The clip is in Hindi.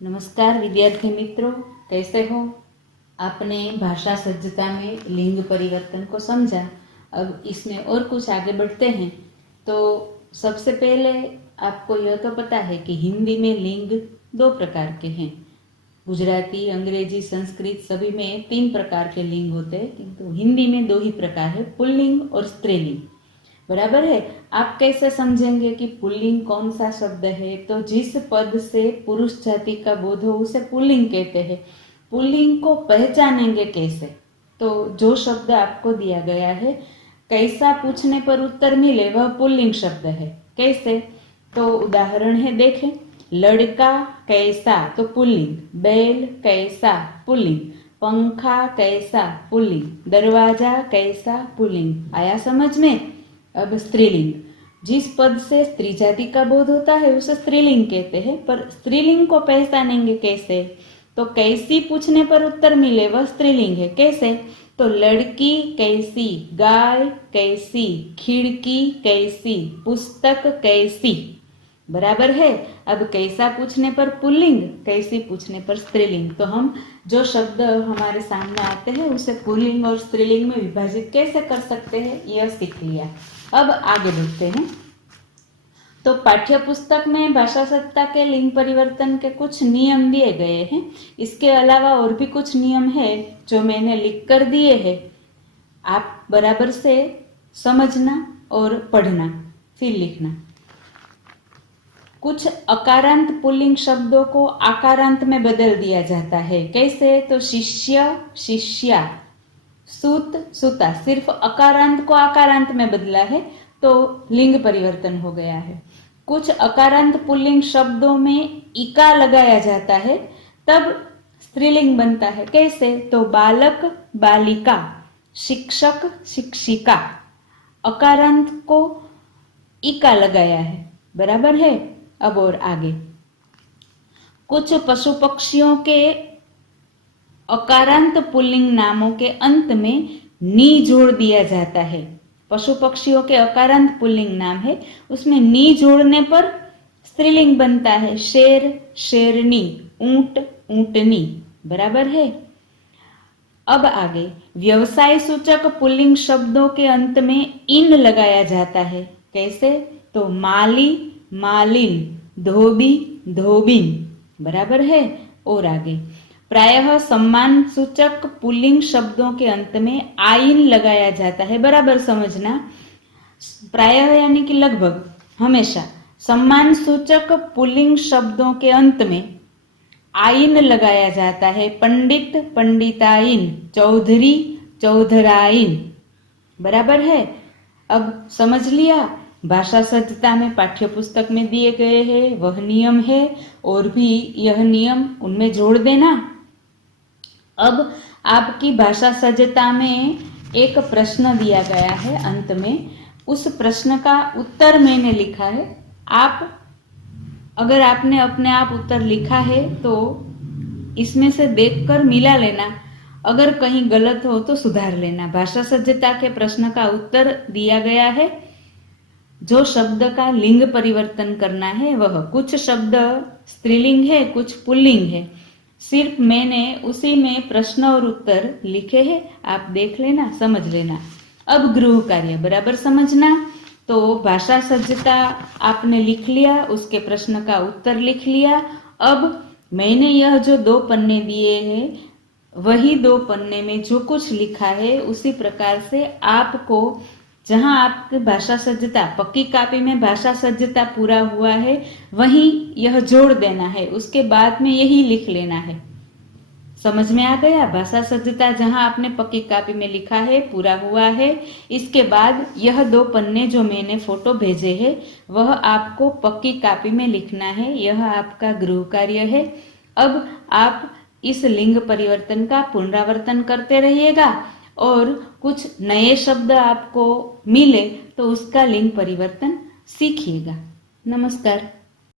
नमस्कार विद्यार्थी मित्रों, कैसे हो। आपने भाषा सज्जता में लिंग परिवर्तन को समझा। अब इसमें और कुछ आगे बढ़ते हैं। तो सबसे पहले आपको यह तो पता है कि हिंदी में लिंग दो प्रकार के हैं। गुजराती, अंग्रेजी, संस्कृत सभी में 3 प्रकार के लिंग होते हैं, किंतु हिंदी में 2 ही प्रकार है, पुल्लिंग और स्त्रीलिंग। बराबर है। आप कैसे समझेंगे कि पुल्लिंग कौन सा शब्द है? तो जिस पद से पुरुष जाति का बोध हो उसे पुल्लिंग कहते हैं। पुल्लिंग को पहचानेंगे कैसे? तो जो शब्द आपको दिया गया है, कैसा पूछने पर उत्तर मिले वह पुल्लिंग शब्द है। कैसे? तो उदाहरण है, देखें। लड़का कैसा तो पुल्लिंग, बैल कैसा पुल्लिंग, पंखा कैसा पुल्लिंग, दरवाजा कैसा पुल्लिंग। आया समझ में? अब स्त्रीलिंग, जिस पद से स्त्री जाति का बोध होता है उसे स्त्रीलिंग कहते हैं। पर स्त्रीलिंग को पहचानेंगे कैसे? तो कैसी पूछने पर उत्तर मिले वह स्त्रीलिंग है। कैसे? तो लड़की कैसी, गाय कैसी, खिड़की कैसी, पुस्तक कैसी। बराबर है। अब कैसा पूछने पर पुल्लिंग, कैसी पूछने पर स्त्रीलिंग। तो हम जो शब्द हमारे सामने आते हैं उसे पुल्लिंग और स्त्रीलिंग में विभाजित कैसे कर सकते हैं यह सीख लिया। अब आगे बढ़ते हैं। तो पाठ्य पुस्तक में भाषा सत्ता के लिंग परिवर्तन के कुछ नियम दिए गए हैं। इसके अलावा और भी कुछ नियम है जो मैंने लिख कर दिए हैं। आप बराबर से समझना और पढ़ना, फिर लिखना। कुछ अकारांत पुल्लिंग शब्दों को आकारांत में बदल दिया जाता है। कैसे? तो शिष्य, शिष्या, सूत, सूता। सिर्फ अकारांत को आकारांत में बदला है तो लिंग परिवर्तन हो गया है। कुछ अकारांत पुल्लिंग शब्दों में इका लगाया जाता है, तब स्त्रीलिंग बनता है। कैसे? तो बालक, बालिका, शिक्षक, शिक्षिका। अकारांत को इका लगाया है। बराबर है। अब और आगे, कुछ पशु पक्षियों के अकारांत पुल्लिंग नामों के अंत में नी जोड़ दिया जाता है। पशु पक्षियों के अकारांत पुल्लिंग नाम है, उसमें नी जोड़ने पर स्त्रीलिंग बनता है। शेर, शेरनी, ऊंट, ऊंटनी। बराबर है। अब आगे, व्यवसाय सूचक पुल्लिंग शब्दों के अंत में इन लगाया जाता है। कैसे? तो माली, मालिन, धोबी, धोबिन। बराबर है। और आगे, प्रायः सम्मान सूचक पुल्लिंग शब्दों के अंत में आइन लगाया जाता है। बराबर समझना। प्रायः यानी कि लगभग, हमेशा सम्मान सूचक पुल्लिंग शब्दों के अंत में आइन लगाया जाता है। पंडित, पंडिताइन, चौधरी, चौधराइन। बराबर है। अब समझ लिया। भाषा सज्जता में पाठ्य पुस्तक में दिए गए हैं वह नियम है, और भी यह नियम उनमें जोड़ देना। अब आपकी भाषा सज्जता में एक प्रश्न दिया गया है अंत में, उस प्रश्न का उत्तर मैंने लिखा है। आप अगर आपने अपने आप उत्तर लिखा है तो इसमें से देखकर मिला लेना, अगर कहीं गलत हो तो सुधार लेना। भाषा सज्जता के प्रश्न का उत्तर दिया गया है। जो शब्द का लिंग परिवर्तन करना है वह, कुछ शब्द स्त्रीलिंग है, कुछ पुल्लिंग है। सिर्फ मैंने उसी में प्रश्न और उत्तर लिखे हैं, आप देख लेना, समझ लेना। अब गृह कार्य बराबर समझना। तो भाषा सज्जता आपने लिख लिया, उसके प्रश्न का उत्तर लिख लिया। अब मैंने यह जो 2 पन्ने दिए हैं, वही 2 पन्ने में जो कुछ लिखा है उसी प्रकार से आपको, जहां आपकी भाषा सज्जता, पक्की कापी में भाषा सज्जता पूरा हुआ है, वहीं यह जोड़ देना है। उसके बाद में यही लिख लेना है। समझ में आ गया? भाषा सज्जता जहां आपने पक्की कापी में लिखा है पूरा हुआ है। इसके बाद यह 2 पन्ने जो मैंने फोटो भेजे हैं वह आपको पक्की कापी में लिखना है। यह आपका गृह कार्य है। अब आप इस लिंग परिवर्तन का पुनरावर्तन करते रहिएगा, और कुछ नए शब्द आपको मिले तो उसका लिंग परिवर्तन सीखिएगा। नमस्कार।